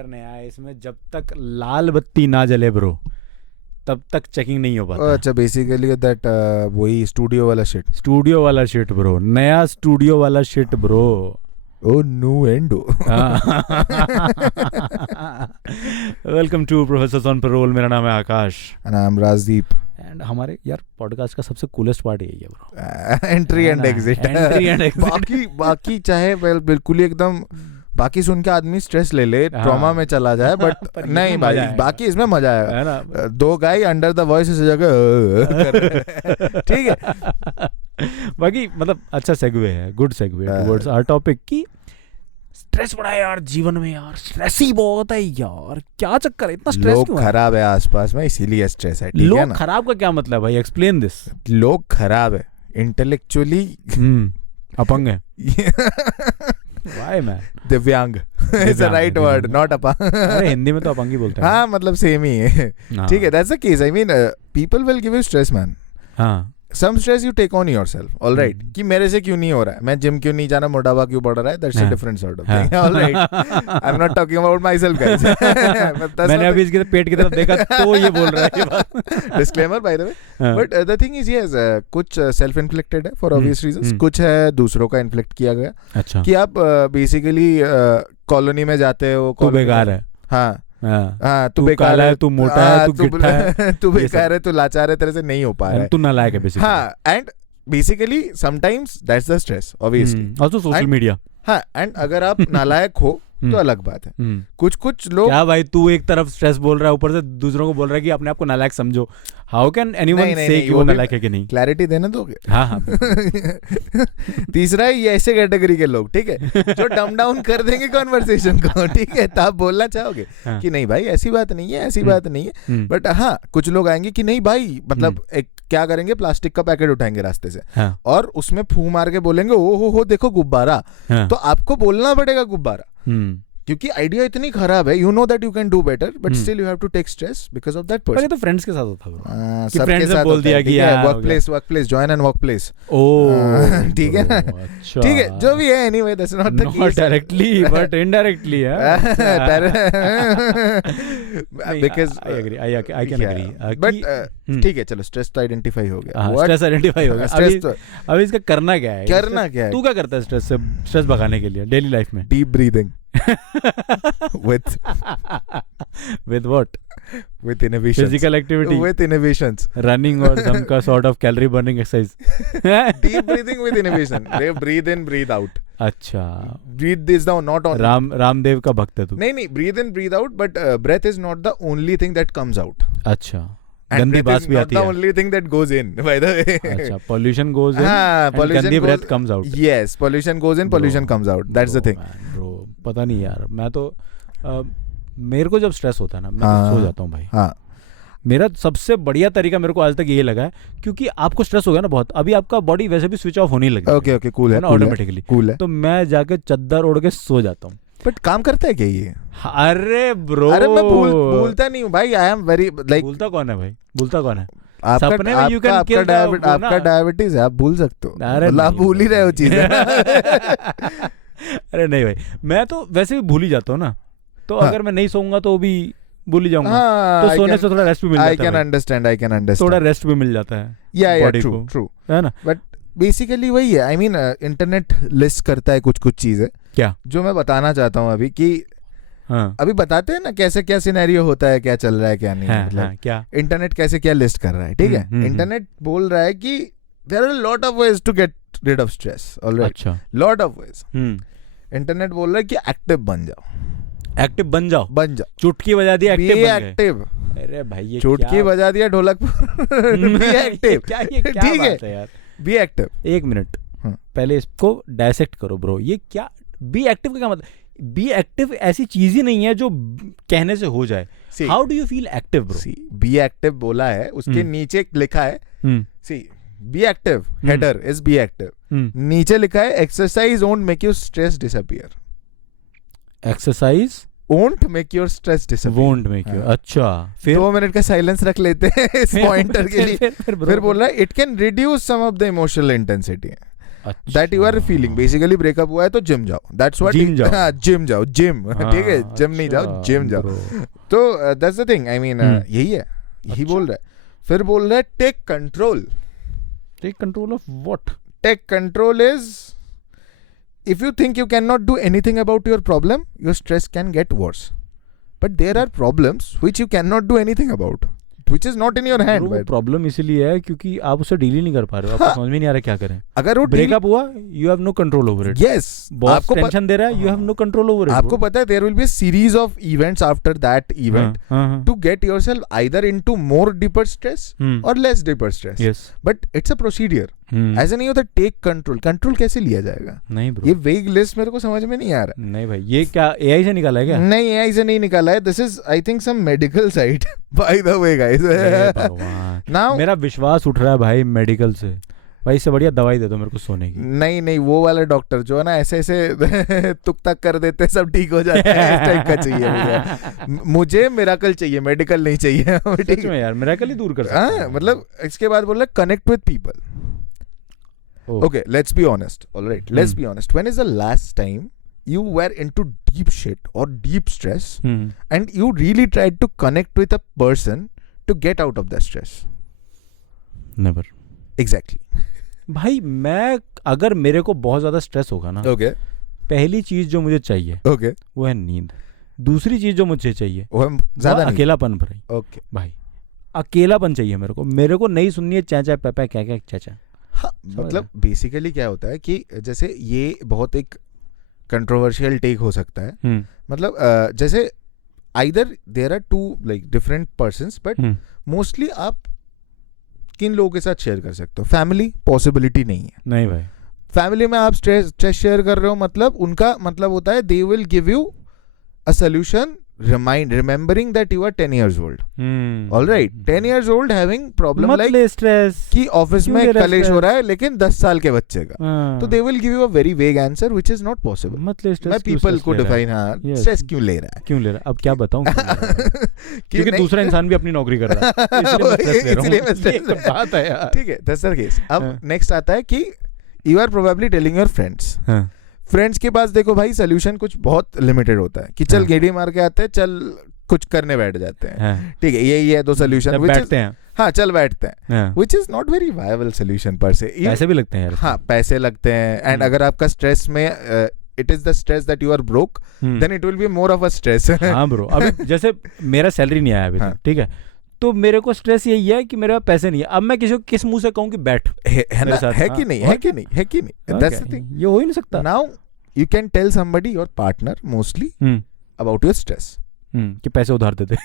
अगर नया है इसमें, जब तक लाल बत्ती ना जले ब्रो तब तक चेकिंग नहीं हो पाता। अच्छा, बेसिकली दैट वही स्टूडियो वाला शिट। स्टूडियो वाला शिट ब्रो, नया स्टूडियो वाला शिट ब्रो। ओ नो एंडो। Welcome to professor on parole. मेरा नाम है Akash and I am Rajdeep. And हमारे यार पॉडकास्ट का सबसे कूलेस्ट पार्ट यही है ब्रो, entry and exit. Entry and exit. बाकी चाहे बिल्कुल ही एकदम बाकी सुन के आदमी स्ट्रेस ले ले, ट्रॉमा में चला जाए, बट नहीं भाई, बाकी इसमें मजा है ना। दो गाय अंडर द वॉइस इस जगह, ठीक है। बाकी मतलब अच्छा सेगवे है, good segue towards our topic की स्ट्रेस बड़ा है यार जीवन में। यार स्ट्रेस ही बहुत है यार, क्या चक्कर है, इतना स्ट्रेस क्यों है? लोग खराब है आसपास में, इसीलिए स्ट्रेस है, ठीक है ना। लोग खराब का क्या मतलब भाई, एक्सप्लेन दिस। लोग खराब है इंटेलेक्चुअली, अपंग है। Why man? दिव्यांग is a right word, not अपंग। अरे हिंदी में तो अपंग ही बोलते हैं। हाँ मतलब सेम ही है, ठीक है। That's the case. I mean people will give you stress man. हाँ, some stress you take on yourself, all right, कि मेरे से क्यों नहीं हो रहा है, मैं जिम क्यों नहीं जाना, मोटापा क्यों बढ़ रहा है, that's a different sort of thing, all right. I'm not talking about myself guys. मैंने अभी इसके पेट की तरफ देखा तो ये बोल रहा है ये बात। Disclaimer by the way. But the thing is yes, कुछ self inflicted है for obvious reasons, कुछ है दूसरों का inflict किया गया। अच्छा, कि आप basically कॉलोनी में जाते हो, तू बेकार है, हाँ तू बेकार है, तू मोटा है, तू गिट्टा है, तू बेकार है, तू लाचार है, तेरे से नहीं हो पा रहा है, तू नालायक है बेसिकली। हाँ, and basically sometimes that's the stress obviously. also social media. हाँ, एंड अगर आप नालायक हो तो अलग बात है। कुछ लोग, क्या भाई तू एक तरफ स्ट्रेस बोल रहा है, ऊपर से दूसरों को बोल रहा है कि अपने आप को नालायक समझो। हाउ कैन एनीवन से कि वो नालायक है कि नहीं? क्लैरिटी देना दोगे? हाँ हाँ। तीसरा है ये ऐसे कैटेगरी के लोग, ठीक है, जो डम डाउन कर देंगे कॉन्वर्सेशन को, ठीक है, तो आप बोलना चाहोगे कि नहीं भाई ऐसी बात नहीं है, ऐसी बात नहीं है। बट हाँ, कुछ लोग आएंगे कि नहीं भाई, मतलब एक क्या करेंगे, प्लास्टिक का पैकेट उठाएंगे रास्ते से और उसमें फू मार के बोलेंगे ओ हो देखो गुब्बारा। तो आपको बोलना पड़ेगा गुब्बारा, क्योंकि आइडिया इतनी खराब है, you know that you can do better, but still you have to take stress because of that person. तो फ्रेंड्स के साथ होता है, कि फ्रेंड्स ने बोल दिया कि वर्कप्लेस जॉइन एंड वर्कप्लेस, ठीक है ना, ठीक है, जो भी है। Anyway that's not the case, not directly but indirectly है, because I can agree. But ठीक है, चलो स्ट्रेस तो आइडेंटिफाई हो गया, स्ट्रेस आइडेंटिफाई हो गया। अभी इसका करना क्या है? तू क्या करता है स्ट्रेस भगाने के लिए डेली लाइफ में? Deep breathing with what? With innovations, physical activity, with innovations, running or some sort of calorie burning exercise. Deep breathing with innovation. They breathe in, breathe out. अच्छा, breathe is the not on Ramdev का भक्त है तू? नहीं, breathe in, breathe out, but breath is not the only thing that comes out. अच्छा, गंदी बात भी आती है। Not the only thing that goes in, by the way. अच्छा, pollution goes in, and गंदी breath comes out. Yes, pollution goes in, pollution comes out. That's the thing. Bro, पता नहीं यार, मैं तो मेरे को जब स्ट्रेस होता है ना, मैं तो सो जाता हूँ भाई। हाँ, मेरा सबसे बढ़िया तरीका मेरे को आज तक ये लगा है, क्योंकि आपको स्ट्रेस हो गया ना बहुत, अभी आपका बॉडी वैसे भी स्विच ऑफ होने लगी। ओके, कूल है, ऑटोमेटिकली कूल है, तो मैं जाके चद्दर ओढ़ के सो जाता हूँ। बट काम करता है क्या ये? अरे ब्रो, अरे मैं भूलता नहीं हूँ भाई, आई एम वेरी लाइक। भूलता कौन है भाई? भूलता कौन है? आपका डायबिटीज है, आप भूल सकते हो, मतलब आप भूल ही रहे हो चीजें। अरे नहीं भाई, मैं तो वैसे भी भूल ही जाता हूँ ना, तो अगर मैं नहीं सोऊंगा तो भी भूल ही जाऊंगा। तो सोने से थोड़ा रेस्ट भी मिल जाता है। I can understand. थोड़ा रेस्ट भी मिल जाता है। Yeah, true. है ना? But basically वही है, I mean इंटरनेट लिस्ट करता है कुछ चीजें, क्या जो मैं बताना चाहता हूँ अभी, कि अभी बताते हैं ना कैसे क्या सिनेरियो होता है, क्या चल रहा है, क्या नहीं, मतलब क्या इंटरनेट कैसे क्या लिस्ट कर रहा है, ठीक है। इंटरनेट बोल रहा है कि there are a lot of ways to get rid of stress, all right? अच्छा, lot of ways. इंटरनेट बोल रहा है कि एक्टिव बन जाओ, चुटकी बजा दिया एक्टिव। अरे भाई ये चुटकी बजा दिया ढोलक बी एक्टिव, ठीक है यार, बी एक्टिव। एक मिनट, पहले इसको डायसेक्ट करो ब्रो, ये क्या बी एक्टिव का क्या मतलब? बी एक्टिव ऐसी चीज ही नहीं है जो कहने से हो जाए। How do you feel active bro? Be active बोला है, उसके नीचे लिखा है, see be active, header is be active, नीचे लिखा है exercise won't make your stress disappear. Exercise won't make your stress disappear. Won't make you. अच्छा, फिर 2 मिनट का साइलेंस रख लेते हैं इस पॉइंटर के लिए। फिर बोल रहा है it can reduce some of the emotional intensity. That you are feeling. Basically breakup हुआ है तो जिम जाओ. That's what. जिम जाओ. जिम. ठीक है, जिम नहीं जाओ, जिम जाओ. तो that's the thing. I mean यही है, यही बोल रहा है. फिर बोल रहा है take control. Take control of what? Take control is if you think you cannot do anything about your problem, your stress can get worse. But there are problems which you cannot do anything about, which is not in your hand. वो problem इसीलिए है क्योंकि आप उसे deal ही नहीं कर पा रहे हो. आपको समझ में नहीं आ रहा क्या करें. अगर वो ब्रेकअप हुआ, you have no control over it. Yes, आपको टेंशन दे रहा है, you have no control over it. आपको पता है there will be a series of events after that event to get yourself either into more deeper stress और less deeper stress. Yes, but it's a procedure. ऐसा नहीं होता take control. Control कैसे लिया जाएगा? नहीं ब्रो, ये वेग लिस्ट मेरे को समझ में नहीं आ रहा. नहीं भाई, ये क्या एआई से निकाला है क्या? नहीं, एआई से नहीं निकाला है. This is I think some medical site by the way guys. Now मेरा विश्वास उठ रहा है भाई मेडिकल से. भाई इससे बढ़िया दवाई दे दो मेरे को सोने की. नहीं, वो वाला डॉक्टर जो है ना ऐसे ऐसे तुक तक कर देते सब ठीक हो जाता है. इस टाइप का चाहिए मुझे मिरेकल चाहिए, मेडिकल नहीं चाहिए. ठीक है यार, मिरेकल ही दूर कर सकता है. मतलब इसके बाद बोल रहा connect with people. Okay, let's be honest. All right, let's be honest. When is the last time you were into deep shit or deep stress and you really tried to connect with a person to get out of the stress? Never. Exactly. भाई मैं अगर मेरे को बहुत ज्यादा stress होगा ना, okay, पहली चीज जो मुझे चाहिए, okay, वो है नींद. दूसरी चीज जो मुझे चाहिए वो ज्यादा अकेलापन भाई. okay, भाई अकेलापन चाहिए मेरे को नहीं सुननी है चाचा पापा क्या क्या चाचा. हाँ, मतलब बेसिकली क्या होता है कि जैसे ये बहुत एक कंट्रोवर्शियल टेक हो सकता है. मतलब जैसे either there are two like different persons, but mostly आप किन लोगों के साथ शेयर कर सकते हो? फैमिली पॉसिबिलिटी नहीं है. नहीं भाई, फैमिली में आप स्ट्रेस शेयर कर रहे हो, मतलब उनका मतलब होता है they will give you a solution remembering that you are 10 years old. All right, 10 years old having problem like stress कि ऑफिस में कलेश हो रहा है लेकिन 10 साल के बच्चे का. तो they will give you a very vague answer which is not possible. मतलब मैं people को define, हाँ स्ट्रेस क्यों ले रहा है. अब क्या बताऊं क्योंकि दूसरा इंसान भी अपनी नौकरी कर रहा है इसलिए मैं स्ट्रेस ले रहा हूं. बात है यार. ठीक है, that's the case. अब नेक्स्ट आता है कि you are probably telling your friends. Friends के पास देखो भाई सोल्यूशन कुछ बहुत लिमिटेड होता है कि चल गेड़ी मार के आते हैं, चल कुछ करने बैठ जाते हैं. ठीक है, यही है दो सोल्यूशन. बैठते हैं, हाँ चल बैठते हैं, which is not very viable solution पर से. पैसे भी लगते हैं यार. हाँ पैसे लगते हैं. एंड अगर आपका स्ट्रेस में it is the stress that you are broke, then it will be more of a stress. हाँ ब्रो, अभी जैसे मेरा सैलरी नहीं आया अभी तक, ठीक है, तो मेरे को स्ट्रेस यही है कि मेरे पास पैसे नहीं है. अब मैं किसी को किस मुंह से कहूँ कि बैठ है कि नहीं, है कि नहीं. That's the thing. ये हो ही नहीं सकता. Now you can tell somebody, your partner mostly, about your stress. कि पैसे उधार देते.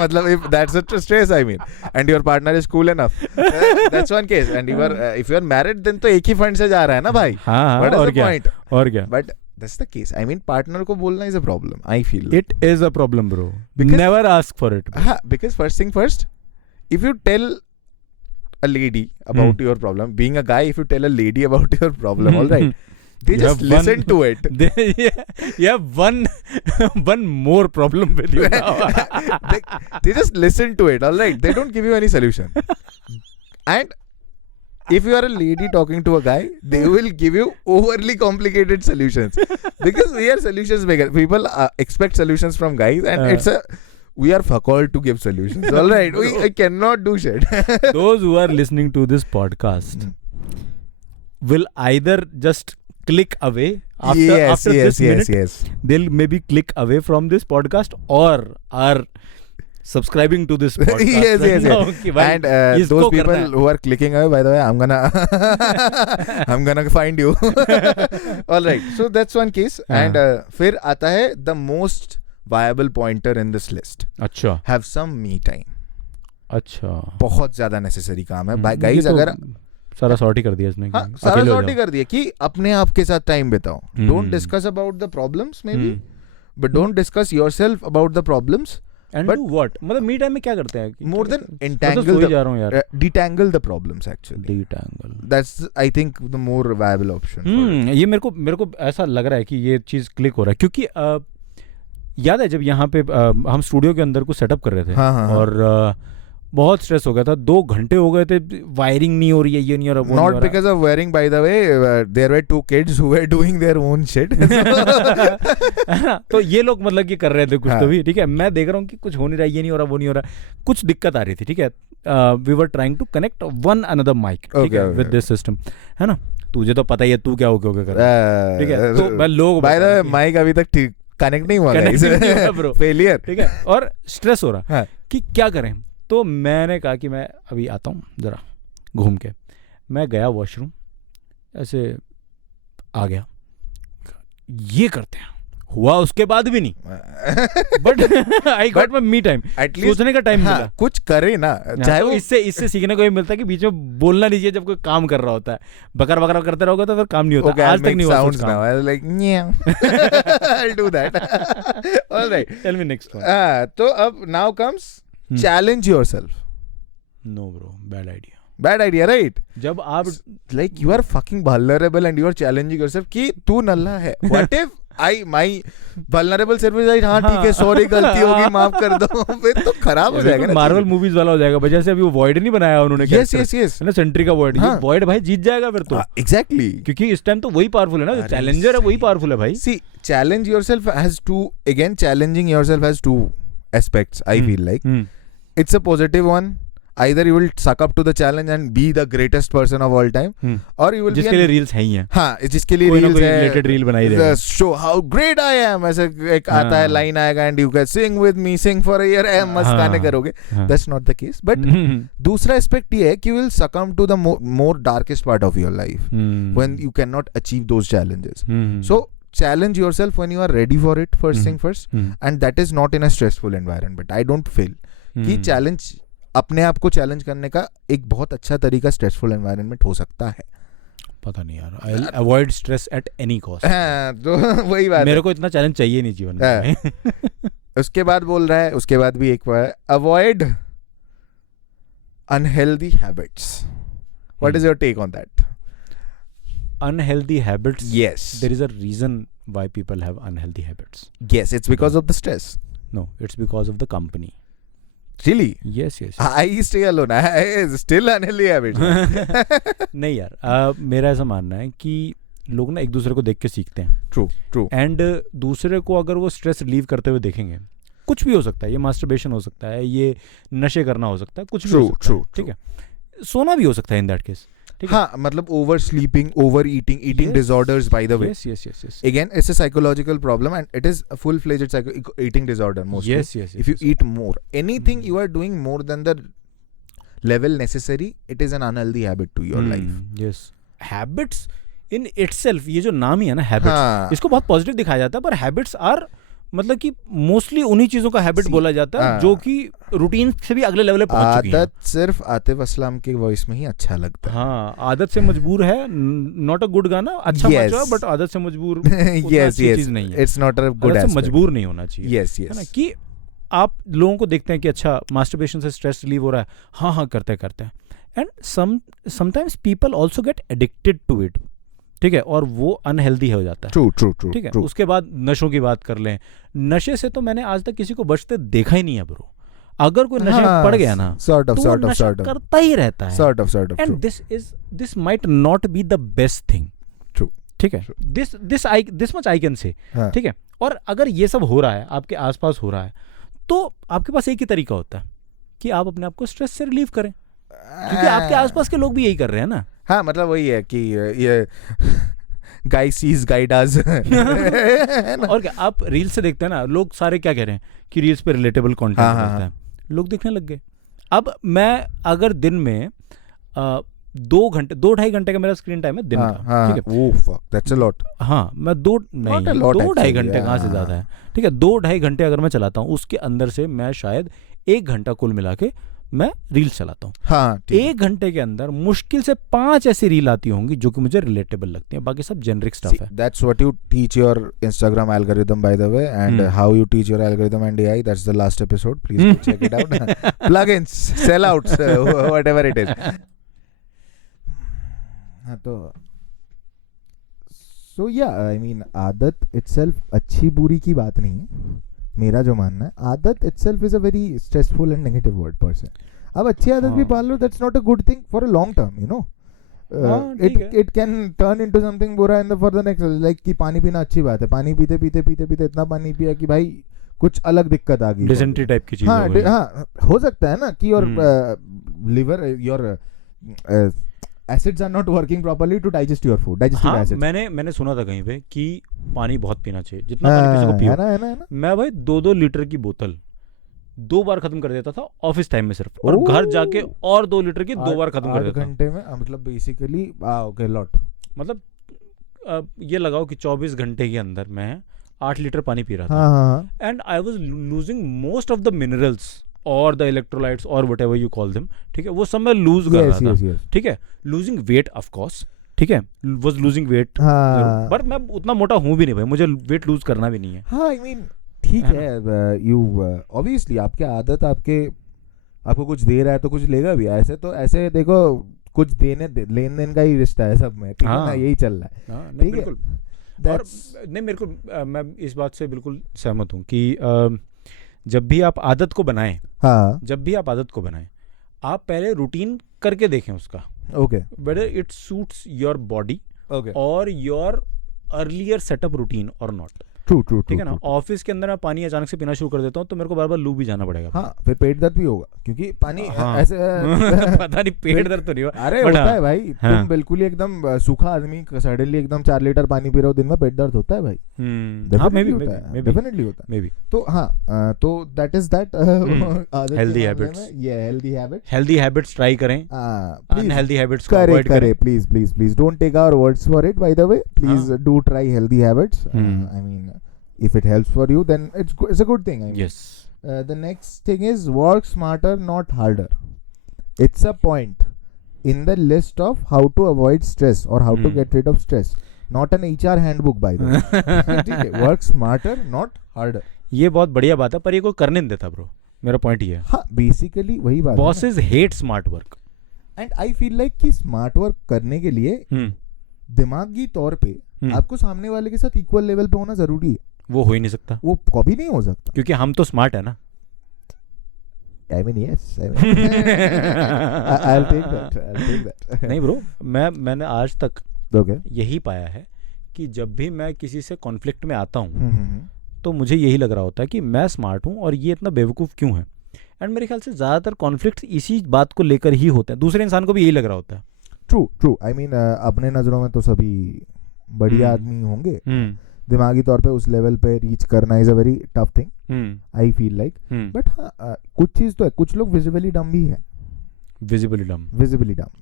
मतलब if that's a stress, I mean, and your partner is cool enough, that's one case. And you are if you are married, then तो एक ही fund से जा रहा है ना भाई. हाँ, what is और the क्या, point? और क्या. But that's the case. I mean, partner को बोलना is a problem. I feel it is a problem, bro. Because never ask for it. हाँ, because first thing first, if you tell a lady about your problem, being a guy, if you tell a lady about your problem, all right. They you just listen to it. You have one more problem with you now. they just listen to it, all right. They don't give you any solution. And if you are a lady talking to a guy, they will give you overly complicated solutions. Because we are solutions makers. People expect solutions from guys, and we are fuck all to give solutions. All right, I cannot do shit. Those who are listening to this podcast will either just click away after this minute. Yes. They'll maybe click away from this podcast or are subscribing to this podcast. Yes. And those people who are clicking away, by the way, I'm gonna find you. All right. So that's one case. And फिर आता है the most viable pointer in this list. अच्छा. Have some me time. अच्छा. बहुत ज्यादा necessary काम है. Guys, अगर सारा सॉर्ट ही कर दिया इसने. हाँ, सारा सॉर्ट ही कर दिया कि अपने आप के साथ टाइम बिताओ. Don't discuss about the problems maybe, but don't discuss yourself about the problems. And do what? मतलब मी टाइम में क्या करते हैं? More than detangle the problems. Actually detangle, that's I think the more viable option. ये मेरे को ऐसा लग रहा है कि ये चीज क्लिक हो रहा है क्योंकि याद है जब यहाँ पे हम स्टूडियो के अंदर कुछ सेटअप कर रहे थे. और बहुत स्ट्रेस हो गया था, 2 घंटे हो गए थे, वायरिंग नहीं हो रही है, ये नहीं हो रहा, not because of wiring, by the way there were 2 kids who were doing their own shit. तो ये लोग मतलब कि कर रहे थे कुछ तो भी, ठीक है, मैं देख रहा हूँ कि कुछ हो नहीं रहा, ये नहीं हो रहा, वो नहीं हो रहा, कुछ दिक्कत आ रही थी, ठीक है, we were trying to connect one another mic, ठीक है, विद दिस सिस्टम, है ना, तुझे तो पता ही है तू क्या हो क्या कर रहा है, ठीक है, तो मैं लोग बाय द वे माइक अभी तक ठीक कनेक्ट नहीं हुआ है, फेलियर, ठीक है, और स्ट्रेस हो रहा कि क्या करें, तो मैंने कहा कि मैं अभी आता हूँ जरा घूम के, मैं गया वॉशरूम, ऐसे आ गया, ये करते हैं, हुआ उसके बाद भी नहीं, but I got my me time, सोचने का टाइम मिला, कुछ करे ना, चाहे तो इससे सीखने को ये मिलता है कि बीच में बोलना नहीं चाहिए जब कोई काम कर रहा होता है, बकर बकर करते रहोगे तो फिर काम नहीं होता, आज तक नहीं हुआ, like I'll do that. All right, tell me next one. तो अब now comes challenge yourself. No bro, bad idea, right? जब आप like you are fucking vulnerable and you are challenging yourself कि तू नल्ला है, what if my vulnerable self is like हाँ ठीक है, सॉरी गलती होगी, माफ कर दो, फिर तो खराब हो जाएगा ना, मार्वल मूवीज वाला हो जाएगा, वजह से अभी वो वॉइड नहीं बनाया उन्होंने, yes ना सेंट्री का वॉइड, वॉइड भाई जीत जाएगा फिर तो, exactly, क्योंकि इस टाइम तो वही पावरफुल है ना, चैलेंजर है वही पावरफुल है भाई. See, challenge yourself has challenging yourself has two aspects, I feel like. It's a positive one. Either you will suck up to the challenge and be the greatest person of all time, or you will जिसके लिए reels है ही हैं, हाँ जिसके लिए reels है, related reel बनाई देगा, show how great I am, ऐसे एक आता है लाइन आएगा and you can sing with me, sing for a year, मस्त गाने करोगे, that's not the case, but दूसरा एस्पेक्ट ये है कि you will succumb to the more darkest part of your life when you cannot achieve those challenges. So challenge yourself when you are ready for it, first thing first, and that is not in a stressful environment. I don't feel कि challenge अपने आप को challenge करने का एक बहुत अच्छा तरीका स्ट्रेसफुल एनवायरनमेंट हो सकता है. पता नहीं यार, I will avoid stress at any cost. तो वही बात, मेरे को इतना चैलेंज चाहिए नहीं जीवन में. उसके बाद बोल रहा है, उसके बाद भी एक बार avoid unhealthy habits. What is your take on that? Unhealthy habits, yes, there is a reason why people have unhealthy habits. Yes, it's because of the stress. No, it's because of the company. Really? Yes. I stay alone. I still unhealthy habits. नहीं यार, मेरा ऐसा मानना है कि लोग ना एक दूसरे को देख के सीखते हैं. True. एंड दूसरे को अगर वो स्ट्रेस रिलीव करते हुए देखेंगे, कुछ भी हो सकता है, ये मास्टरबेशन हो सकता है, ये नशे करना हो सकता है, कुछ भी हो सकता है, ठीक है, सोना भी हो सकता है इन दैट केस. हाँ, मतलब over sleeping, over eating, eating disorders, by the way. Yes. Again, it's a psychological problem and it is a full-fledged eating disorder mostly. Yes. If you eat more, anything you are doing more than the level necessary, it is an unhealthy habit to your life. Yes. Habits in itself, ये जो नाम ही है ना habits, इसको बहुत positive दिखाया जाता है, पर habits are मतलब कि मोस्टली उन्हीं चीजों का हैबिट बोला जाता है जो कि रूटीन से भी अगले लेवल पे पहुंच चुकी है. आदत सिर्फ आतिफ असलम की वॉइस में ही अच्छा लगता है. हाँ, आदत से मजबूर है, नॉट अ गुड गाना, अच्छा बचा, बट आदत से मजबूर चीज नहीं है. It's not a good aspect. मजबूर नहीं होना चाहिए. यस है ना, कि आप लोगों को देखते हैं कि अच्छा मास्टरबेशन से स्ट्रेस रिलीव हो रहा है, हाँ करते हैं, and sometimes people also get addicted to it, ठीक है, और वो अनहेल्दी हो जाता है. ट्रू. ठीक है. उसके बाद नशों की बात कर लें, नशे से तो मैंने आज तक किसी को बचते देखा ही नहीं है ब्रो. अगर कोई नशे में पड़ गया ना, sort of करता ही रहता है. Sort of. And this might not be the best thing. True. ठीक है. This much I can say. ठीक है. और अगर ये सब हो रहा है, आपके आसपास हो रहा है, तो आपके पास एक ही तरीका होता है कि आप अपने आप को स्ट्रेस से रिलीव करें, क्योंकि आपके आसपास के लोग भी यही कर रहे हैं ना. हाँ, मतलब वही है कि ये guy sees guy does. और क्या, आप रील्स से देखते हैं ना, लोग सारे क्या कह रहे हैं कि रील्स पे रिलेटेबल कंटेंट होता है, लोग देखने लग गए. अब मैं अगर दिन में 2-2.5 घंटे का मेरा स्क्रीन टाइम है दिन का, ठीक है. Oh fuck, that's a lot. हाँ, मैं 2-2.5 घंटे कहाँ से ज़्यादा है, ठीक है. 2-2.5 घंटे अगर मैं चलाता हूँ, उसके अंदर से मैं शायद 1 घंटा कुल मिला के मैं रील चलाता हूँ. हाँ, 1 घंटे के अंदर मुश्किल से 5 ऐसी रील आती होंगी जो कि मुझे रिलेटेबल लगती हैं, बाकी सब जेनरिक स्टफ है. That's what you teach your Instagram algorithm, by the way, and how you teach your algorithm and AI. That's the last episode. Please go check it out. Plugins, sellouts, whatever it is. तो so yeah, I mean, आदत itself अच्छी बुरी की बात नहीं है. मेरा जो मानना है, आदत itself is a very stressful and negative word per se. अब अच्छी आदत भी पाल लो, that's not a good thing for a long term, you know. It can turn into something बुरा in the for the next. Like कि पानी पीना अच्छी बात है, पानी पीते पीते पीते पीते इतना पानी पिया कि भाई कुछ अलग दिक्कत आ गई, डिसेंट्री टाइप की चीज. हाँ, हो सकता है ना कि your liver, your acids are not working properly to digest your food, digestive acids. मैंने सुना था कहीं पे कि पानी बहुत पीना चाहिए, जितना पानी पी सको पियो. है ना. मैं भाई 2-2 लीटर की बोतल 2 बार खत्म कर देता था ऑफिस टाइम में सिर्फ, और घर जाके और 2 लीटर की 2 बार खत्म कर देता था. 8 घंटे में, मतलब बेसिकली ओके लॉट. मतलब ये लगाओ कि 24 घंटे के अंदर मैं 8 लीटर पानी पी रहा था. And I was losing most of the minerals और द इलेक्ट्रोलाइट्स और what ever you call them. ठीक है, वो सब मैं लूज कर रहा था. ठीक है, लूजिंग वेट ऑफ कोर्स. ठीक है, वाज लूजिंग वेट, बट मैं उतना मोटा हूँ भी नहीं भाई, मुझे वेट लूज करना भी नहीं है. हाँ, आई मीन ठीक है, यू ऑब्वियसली आपके आदत आपको कुछ दे रहा है तो कुछ लेगा भी. ऐसे देखो, कुछ लेन देन का ही रिश्ता है सब में, ठीक है ना, यही चल रहा है. ठीक है, और नहीं, मेरे को मैं इस बात से बिल्कुल सहमत हूँ कि जब भी आप आदत को बनाएं, आप पहले रूटीन करके देखें उसका. Okay, whether it suits your body और योर अर्लियर सेटअप रूटीन और नॉट. ट्रू. ठीक है ना. ऑफिस के अंदर मैं पानी अचानक से पीना शुरू कर देता हूँ तो मेरे को बार बार लू भी जाना पड़ेगा. हाँ, फिर पेट दर्द भी होगा क्योंकि पानी ऐसे पता नहीं पेट दर्द तो नहीं होगा. अरे होता है भाई. तुम बिल्कुल ही एकदम सूखा आदमी सडनली एकदम 4 लीटर पानी पी रहे हो दिन में, पेट दर्द होता है भाई. डेफिनेटली होता है. तो हाँ, तो that is that. Healthy habits, healthy habits try करें, अनहेल्दी हैबिट्स को अवॉइड करें. Please don't take our words for it, by the way. Please do try healthy habits. I mean, if it helps for you, then it's a good thing. I mean. Yes. The next thing is work smarter, not harder. It's a point in the list of how to avoid stress or how to get rid of stress. Not an HR handbook, by the way. ठीक है, work smarter, not harder. ये बहुत बढ़िया बात है, पर ये कोई करने नहीं देता ब्रो. मेरा पॉइंट ये है. हाँ, बेसिकली वही बात. Bosses hate smart work. And I feel like कि smart work करने के लिए दिमागी तौर पे आपको सामने वाले के साथ इक्वल लेवल पे होना जरूरी है. वो हो ही नहीं सकता, वो कभी नहीं हो सकता, क्योंकि हम तो स्मार्ट है ना. I mean, yes. I'll take that. नहीं ब्रो, मैंने आज तक यही पाया है कि जब भी मैं किसी से कॉन्फ्लिक्ट में आता हूँ तो मुझे यही लग रहा होता है कि मैं स्मार्ट हूँ और ये इतना बेवकूफ़ क्यों है. एंड मेरे ख्याल से ज़्यादातर कॉन्फ्लिक्ट इसी बात को लेकर ही होते हैं. दूसरे इंसान को भी यही लग रहा होता है. ट्रू. आई मीन, अपने नज़रों में तो सभी बढ़िया आदमी होंगे. दिमागी तौर पे उस लेवल पे रीच करना is a very tough thing, I feel like. But हाँ, कुछ चीज तो है, कुछ लोग विजिबली डम भी है. विजिबली डम.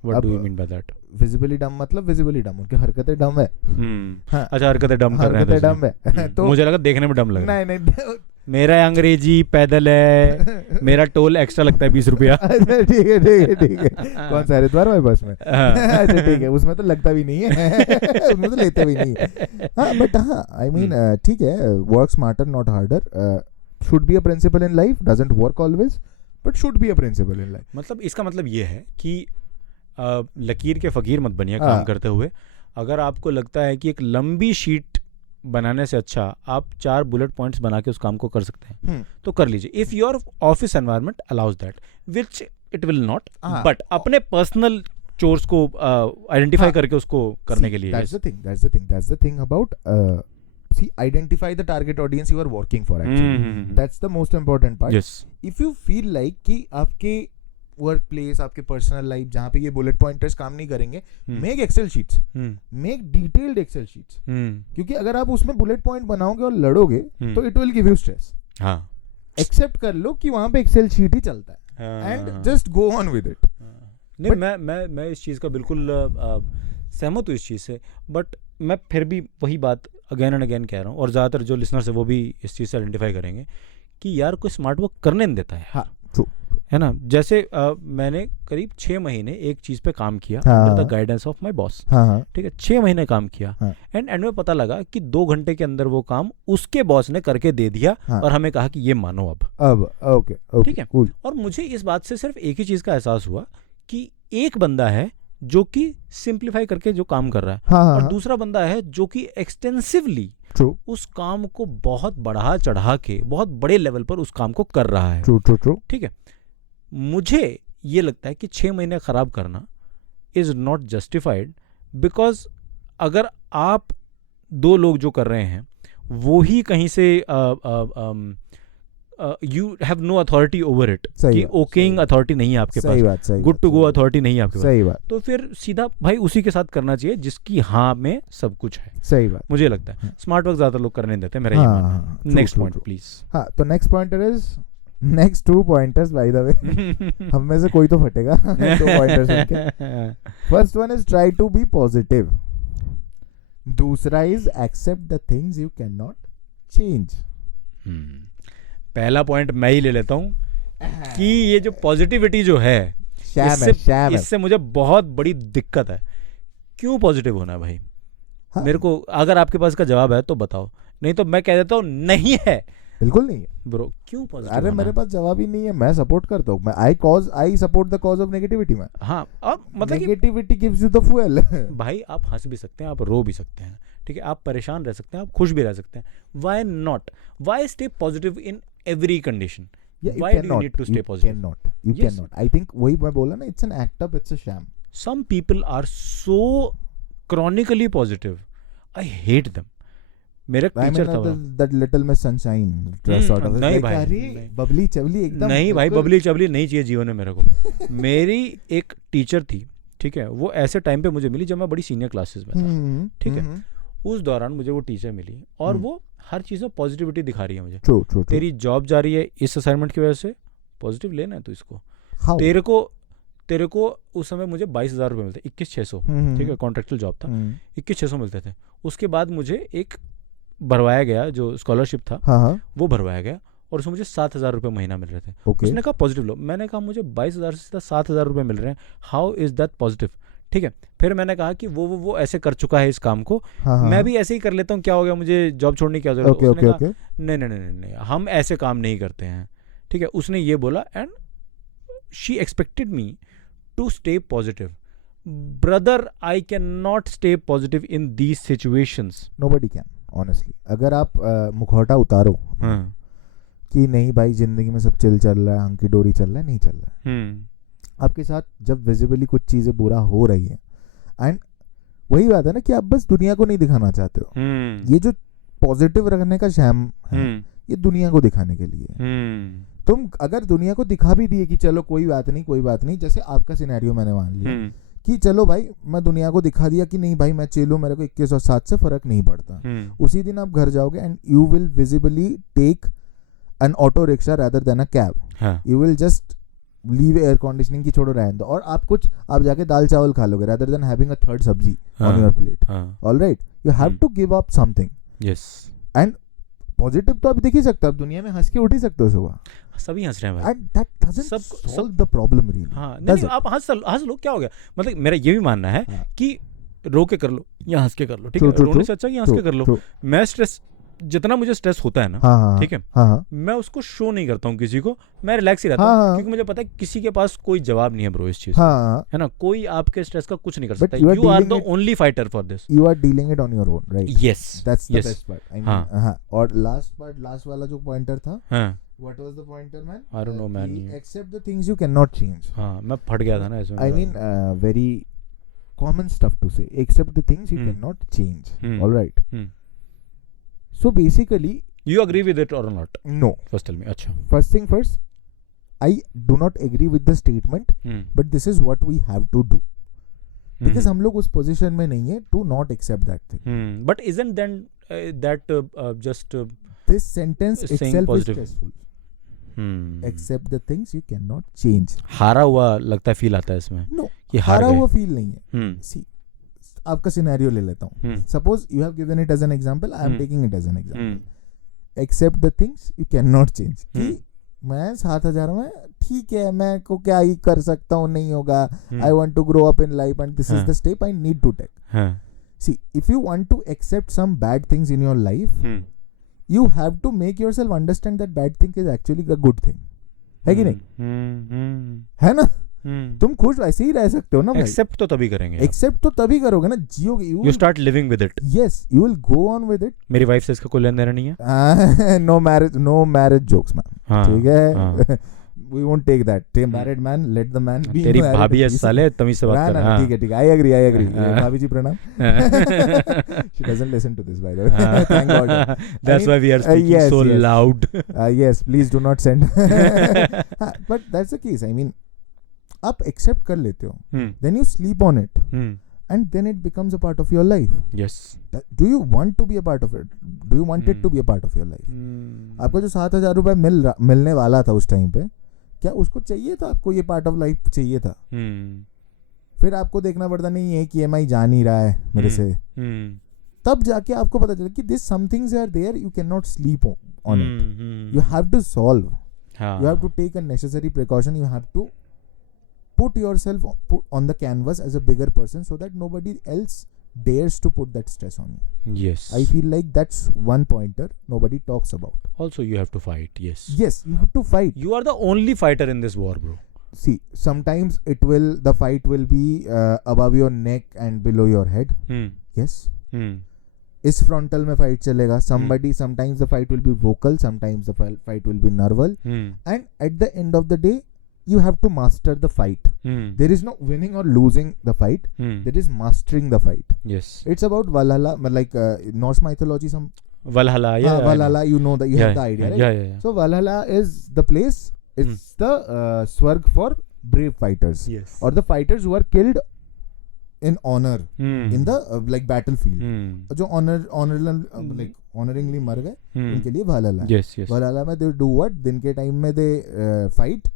What do you mean by that? Visibly डम मतलब विजिबली डम, उनकी हरकतें डम है. अच्छा, हरकतें डम कर रहे हैं. डम है तो मुझे लगा देखने में डम लग रहा है. नहीं, मेरा अंग्रेजी पैदल है, मेरा टोल एक्स्ट्रा लगता है 20 रुपया. ठीक है. कौन सा हरिद्वार वाले बस में? अच्छा, ठीक है, उसमें तो लगता भी नहीं है, उसमें तो लेते भी नहीं है. हाँ, बट हाँ, आई मीन ठीक है, work smarter not harder should be a principle in life. Doesn't work always, but should be a principle in life. मतलब इसका मतलब ये है कि लकीर के फकीर मत बनिए काम करते हुए. अगर आपको लगता है कि एक लंबी शीट बनाने से अच्छा आप 4 बुलेट पॉइंट्स बना के उस काम को कर सकते हैं, तो कर लीजिए. If your office environment allows that, which it will not, but अपने पर्सनल चोर्स को आइडेंटिफाई करके उसको करने के लिए. That's the thing about identify the target audience you are working for. Actually, that's the most important part. Yes. If you feel like कि आपके work place, आपके पर्सनल लाइफ जहाँ पे ये बुलेट पॉइंटर्स काम नहीं करेंगे, make Excel sheets, make detailed Excel sheets. क्योंकि अगर आप उसमें बुलेट पॉइंट बनाओगे और लड़ोगे तो it will give you stress. Accept कर लो कि वहां पे एक्सेल शीट ही चलता है, and just go on with it. नहीं, मैं इस चीज़ का बिल्कुल सहमत हूँ इस चीज़ से, बट मैं फिर भी वही बात अगेन एंड अगेन कह रहा हूँ, और ज़्यादातर जो लिसनर्स है वो भी इस चीज़ से आइडेंटिफाई करेंगे कि यार कोई स्मार्ट वर्क करने नहीं देता है. हाँ, ट्रू. है ना. जैसे मैंने करीब 6 महीने एक चीज़ पे काम किया under the guidance of my boss. ठीक है, 6 महीने काम किया, एंड एंड में पता लगा कि 2 घंटे के अंदर वो काम उसके बॉस ने करके दे दिया, और हमें कहा कि ये मानो अब. ओके, ठीक है. और मुझे इस बात से सिर्फ एक ही चीज़ का एहसास हुआ कि एक बंदा है जो कि सिंप्लीफाई करके जो काम कर रहा है, और दूसरा बंदा है जो कि एक्सटेंसिवली उस काम को बहुत बढ़ा चढ़ा के बहुत बड़े लेवल पर उस काम को कर रहा है. ट्रू. ठीक है. मुझे ये लगता है कि 6 महीने ख़राब करना इज़ नॉट जस्टिफाइड, बिकॉज अगर आप 2 लोग जो कर रहे हैं वो ही कहीं से you have no authority over it, कि ओकेइंग अथॉरिटी नहीं है आपके पास, गुड टू गो अथॉरिटी नहीं है आपके सही पास, बात। तो फिर सीधा भाई उसी के साथ करना चाहिए जिसकी हाँ में सब कुछ है। सही बात, मुझे लगता है स्मार्ट वर्क ज्यादा लोग करने देते हैं, मेरा ये मानना है। Next point please. हाँ, तो next pointer is, next 2 pointers by the way, हम में से कोई तो फटेगा 2 पॉइंटर्स उनके। First one is try to be positive, दूसरा is accept the things you can not change. पहला पॉइंट मैं ही ले लेता हूँ कि ये जो पॉजिटिविटी जो है, इससे मुझे बहुत बड़ी दिक्कत है। क्यों पॉजिटिव होना है भाई? हाँ। मेरे को अगर आपके पास का जवाब है तो बताओ, नहीं तो मैं कह देता हूँ नहीं है, बिल्कुल नहीं है ब्रो। क्यों पॉजिटिव? अरे मेरे पास जवाब ही नहीं है, मैं सपोर्ट करता हूँ, मैं I support the cause of negativity में। हाँ, अब मतलब negativity gives you the fuel. भाई आप हंस भी सकते हैं, आप रो भी सकते हैं, ठीक है, आप परेशान रह सकते हैं, आप खुश भी रह सकते हैं। Why not? Why stay positive in every condition? Why do you need to stay positive? You cannot. I think वही मैं बोला ना, it's an act up, it's a sham. Some people are so chronically positive. I hate them. मेरा teacher था that little miss sunshine sort of, नहीं भाई, अरे बबली चबली एकदम नहीं भाई, बबली चबली नहीं चाहिए जीवन में मेरे को। मेरी एक टीचर थी, ठीक है, वो ऐसे टाइम पे मुझे मिली जब मैं बड़ी सीनियर क्लासेस में था, ठीक है। उस दौरान मुझे वो टीचर मिली और वो हर चीज़ में पॉजिटिविटी दिखा रही है मुझे। true. तेरी जॉब जा रही है इस असाइनमेंट की वजह से, पॉजिटिव लेना है तो इसको। How? तेरे को उस समय मुझे 22,000 रुपये मिलते, 21,600, ठीक है, कॉन्ट्रेक्चुअल जॉब था, 21,600 मिलते थे। उसके बाद मुझे एक भरवाया गया जो स्कॉलरशिप था, वो भरवाया गया और उसमें मुझे 7,000 रुपये महीना मिल रहे थे। उसने कहा पॉजिटिव लो। मैंने कहा मुझे 22,000 से सीधा 7,000 रुपये मिल रहे हैं, हाउ इज़ दैट पॉजिटिव? ठीक है, फिर मैंने कहा कि वो ऐसे कर चुका है इस काम को, मैं भी ऐसे ही कर लेता हूँ, क्या हो गया, मुझे जॉब छोड़ने की क्या जरूरत है? उसने कहा नहीं, हम ऐसे काम नहीं करते हैं, ठीक है, उसने ये बोला। And she expected me to stay positive. Brother, I can not stay positive in these situations. Nobody can, honestly. अगर आप मुखौटा उतारो कि नहीं भाई जिंदगी में सब चिल चल रहा है, हंकी डोरी चल रहा है, नहीं चल रहा है, आपके साथ जब विजिबली कुछ चीजें बुरा हो रही है, एंड वही बात है ना कि आप बस दुनिया को नहीं दिखाना चाहते हो। ये जो पॉजिटिव रखने का शैम है, ये दुनिया को दिखाने के लिए। तुम अगर दुनिया को दिखा भी दिए कि चलो कोई बात नहीं, जैसे आपका सिनेरियो मैंने मान लिया कि चलो भाई मैं दुनिया को दिखा दिया कि नहीं भाई मैं चिल, मेरे को 21 और 7 से फर्क नहीं पड़ता। उसी दिन आप घर जाओगे and you will visibly take an auto rickshaw rather than a cab. You will just leave air conditioning की, छोड़ो रहने दो, और आप जाके दाल चावल खा लोगे rather than having a third सब्जी on your plate. Alright, you have to give up something. Yes, and positive तो आप दिख ही सकते हो, आप दुनिया में हंस के उठ ही सकते हो सुबह, सभी हंस रहे हैं भाई, and that doesn't solve the problem really. हाँ, नहीं, आप हंस लो, क्या हो गया? मतलब मेरा ये भी मानना है कि रो के कर लो या हंस के कर लो, ठीक है, रोने से अच्छा कि हंस के कर लो। मैं स्ट्रेस, जितना मुझे स्ट्रेस होता है ना, ठीक है, मैं उसको शो नहीं करता हूँ किसी को, मैं रिलैक्स ही रहता हूँ, क्योंकि मुझे पता है किसी के पास कोई जवाब नहीं है ब्रो इस चीज का, है ना, कोई आपके स्ट्रेस का कुछ नहीं कर सकता। You are the only fighter for this, you are dealing it on your own, right? Yes, that's the best part. I mean, और लास्ट वाला जो पॉइंटर था, what was the pointer man? I don't know man. Accept the things you can not change. हां, मैं फट गया था ना इसमें। I mean very common stuff to say, accept the things you can not change. Alright, so basically you agree with it or not? No, first tell me. Acha, first thing first, I do not agree with the statement, but this is what we have to do, because हम लोग उस position में नहीं है to not accept that thing. But isn't then that just this sentence itself is stressful. Accept the things you cannot change. हारा हुआ लगता है, फील आता है इसमें। No, ये हारा हुआ फील नहीं है। See, आपका सिनेरियो ले लेता हूँ। Suppose you have given it as an example, I am taking it as an example. Accept the things you can not change. कि मैं 7,000 में ठीक है, मैं को क्या ही कर सकता हूँ, नहीं होगा। I want to grow up in life and this is the step I need to take. See, if you want to accept some bad things in your life, you have to make yourself understand that bad thing is actually a good thing, है कि नहीं? है ना? तुम खुश ऐसे ही रह सकते हो ना भाई। एक्सेप्ट तो तभी करेंगे, एक्सेप्ट तो तभी करोगे ना, जियोगे। You start living with it. Yes, you will go on with it. मेरी वाइफ से इसका कोई लेना देना नहीं है। नो मैरिज जोक्स मैम, ठीक है? we won't take that. Take married man, let the man be. तेरी भाभी है साले, तमीज से बात कर. ठीक है. I agree. भाभी जी प्रणाम. She doesn't listen to this, by the way. Thank God. That's why we are speaking so loud. Yes, please do not send. But that's the case. I mean, आप accept कर लेते हो. Then you sleep on it. And then it becomes a part of your life. Yes. Do you want to be a part of it? Do you want it to be a part of your life? आपको जो 7,000 रुपए मिलने वाला था उस time पे, क्या उसको चाहिए था? आपको ये पार्ट ऑफ लाइफ चाहिए था? फिर आपको देखना पड़ता नहीं है कि EMI जा नहीं रहा है मेरे से. तब जाके आपको पता चला कि this some things are there, you cannot sleep on it. You have to solve. You have to take a necessary precaution. You have to put yourself on the canvas as a bigger person so that nobody else dares to put that stress on you. Yes. I feel like that's one pointer nobody talks about. Also you have to fight. Yes, you have to fight. You are the only fighter in this war, bro. See, sometimes the fight will be above your neck and below your head. Yes. इस frontal में fight चलेगा. Sometimes the fight will be vocal, sometimes the fight will be nerval. And at the end of the day, you have to master the fight. There is no winning or losing the fight. There is mastering the fight. Yes. It's about Valhalla, like Norse mythology. Valhalla, yeah. Valhalla, you know that you have the idea, right? Yeah. So Valhalla is the place. It's the Swarg for brave fighters. Yes. Or the fighters who are killed in honor in the like battlefield. जो like honoringly मर गए, उनके लिए Valhalla. Yes. Valhalla में they do what? दिन के time में they fight.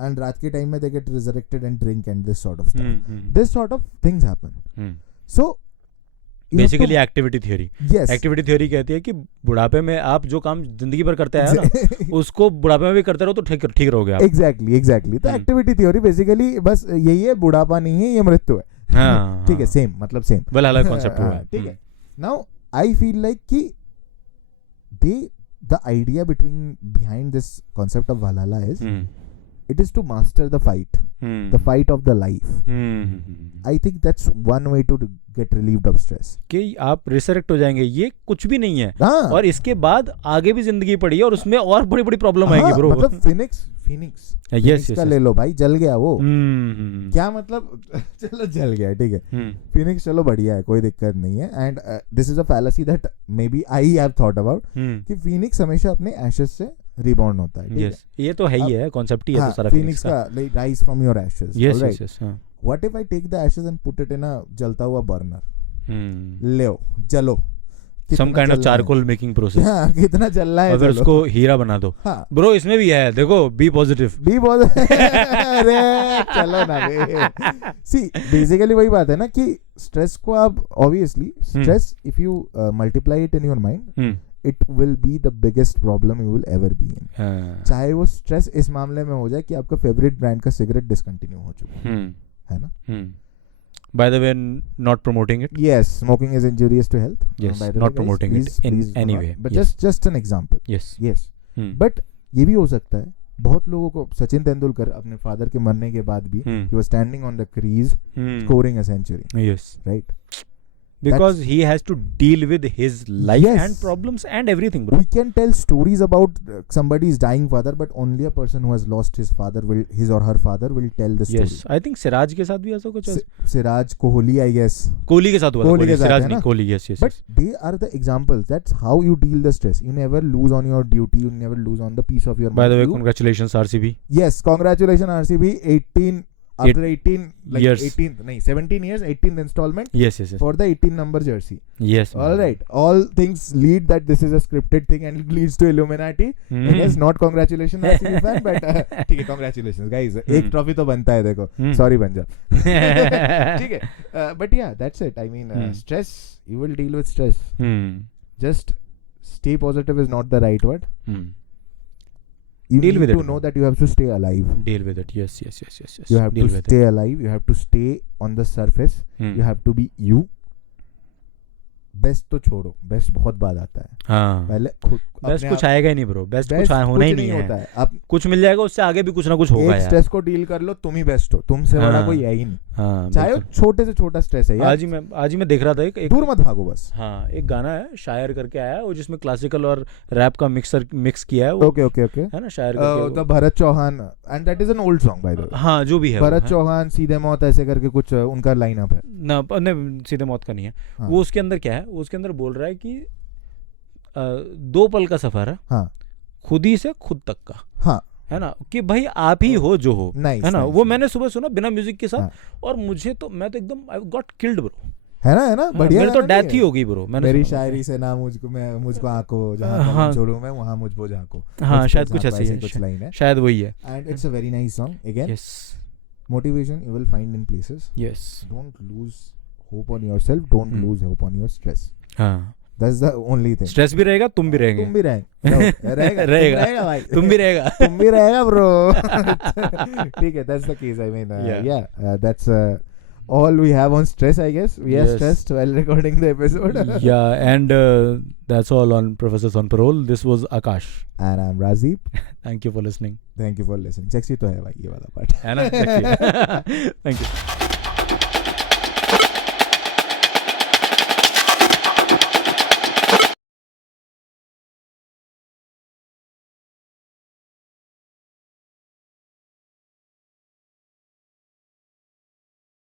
And रात के टाइम में they get resurrected and drink and this sort of stuff. This sort of things happen. So basically activity theory. Yes. Activity theory कहती है कि बुढ़ापे में आप जो काम जिंदगी भर करते हैं ना, उसको बुढ़ापे में भी करते रहो तो ठीक रहोगे आप. एग्जैक्टली. तो एक्टिविटी थ्योरी बेसिकली बस यही है, बुढ़ापा नहीं है, ये मृत्यु है. हाँ. ठीक है, सेम मतलब सेम. Valhalla कॉन्सेप्ट हुआ है. ठीक है. नाउ आई फील लाइक कि the idea behind this concept of Valhalla is it is to master the fight, the fight of the life. I think that's one way to get relieved of stress. कि आप resurrect हो जाएंगे, ये कुछ भी नहीं है. और इसके बाद आगे भी जिंदगी पड़ी है और उसमें और बड़ी बड़ी प्रॉब्लम आएगी ब्रो. मतलब फिनिक्स का ले लो भाई, जल गया वो. क्या मतलब, चलो जल गया, ठीक है. फिनिक्स चलो बढ़िया है, कोई दिक्कत नहीं है. And this is a fallacy that may be I have thought about कि फिनिक्स हमेशा अपने एशेस से रिबाउंड होता है. yes. ये तो है ही है, कॉन्सेप्ट ही है तो सारा फिनिक्स का, like rise from your ashes. Yes. What if I take the ashes and put it in a जलता हुआ burner? ले जलो. Some kind of charcoal making process. हाँ, कितना जल रहा है. अगर उसको हीरा बना दो. ब्रो इसमें भी है, देखो be positive. अरे चलो ना बे. See, basically वही बात है ना कि स्ट्रेस को आप obviously stress if you multiply it in your mind, it will be the biggest problem you will ever be in. चाहे वो स्ट्रेस इस मामले में हो जाए कि आपका फेवरेट ब्रांड का सिगरेट डिसकंटिन्यू हो चुका है ना. By the way, not promoting it. Yes, smoking is injurious to health. Yes, by the not way, promoting please, it in any way. But yes. just an example. Yes. But ये भी हो सकता है, बहुत लोगों को, सचिन तेंदुलकर अपने फादर के मरने के बाद भी he was standing on the crease scoring a century. Yes. Right. Because he has to deal with his life and problems and everything, bro. We can tell stories about somebody's dying father, but only a person who has lost his father his or her father will tell the story. Yes, I think Siraj के साथ भी ऐसा कुछ है. Siraj Kohli, I guess. Kohli के साथ हुआ था. सिराज नहीं, Kohli. Yes. But they are the examples. That's how you deal the stress. You never lose on your duty. You never lose on the peace of your mind. By the way, congratulations RCB. Yes, congratulations RCB. 18 after 18 like years. 18th, 17 years, 18th installment. Yes. For the 18 number jersey. Yes. All right. All things lead that this is a scripted thing and it leads to Illuminati. Yes, not congratulations RCB fan, but ठीक है, congratulations guys. एक trophy तो बनता है, देखो. Sorry बंजा. ठीक है. But yeah, that's it. I mean, stress. You will deal with stress. Just stay positive is not the right word. You deal need with to it. know that you have to stay alive. Deal with it. Yes. You have to stay alive. You have to stay on the surface. You have to be you. Best तो छोड़ो, best बहुत बाद आता है। हाँ, पहले best कुछ आएगा ही नहीं ब्रो, बेस्ट कुछ होना ही नहीं होता है। अब कुछ मिल जाएगा, उससे आगे भी कुछ ना कुछ होगा यार। स्ट्रेस को डील कर लो, तुम ही बेस्ट हो, तुमसे बड़ा कोई है ही नहीं। हाँ, चाहे छोटे से छोटा स्ट्रेस है। आज ही मैं देख रहा था एक दूर मत भागो बस। हाँ, एक गाना है शायर करके आया है, वो जिसमें क्लासिकल और रैप का मिक्स किया है। ओके है ना, शायर करके, Bharat Chauhan, and that is an old song by the way. हाँ, जो भी है भरत चौहान, सीधे मौत ऐसे करके कुछ उनका लाइनअप है ना, सीधे मौत का नहीं है। हाँ। वो उसके अंदर क्या है, वो उसके अंदर बोल रहा है कि 2 पल का सफर है, हाँ, खुद ही से खुद तक का, हाँ, है ना, कि भाई आप ही हो जो हो, nice, है ना। nice, वो मैंने सुबह सुना बिना म्यूजिक के साथ, हाँ। और मैं तो एकदम आई गॉट किल्ड ब्रो, है ना, बढ़िया। मेरी तो डेथ ही हो गई ब्रो। मेरी शायरी से ना मुझको आंखों जहां छोड़ूं मैं, वहां मुझको झांको। हाँ, शायद कुछ ऐसी है, कुछ लाइन है, शायद वही है। And it's a very nice song. Again, yes, motivation you will find in places. Yes, don't lose hope on yourself, don't lose hope on your stress. हाँ, that's the only thing. Stress भी रहेगा, तुम भी रहेंगे, रहेगा भाई, तुम भी रहेगा ब्रो। ठीक है, that's the case. I mean, that's all we have on stress, I guess. We are stressed while recording the episode. Yeah, and that's all on Professors on Parole. This was Akash. And I'm Razeeb. Thank you for listening. Sexy तो है भाई ये वाला part. है ना? Thank you.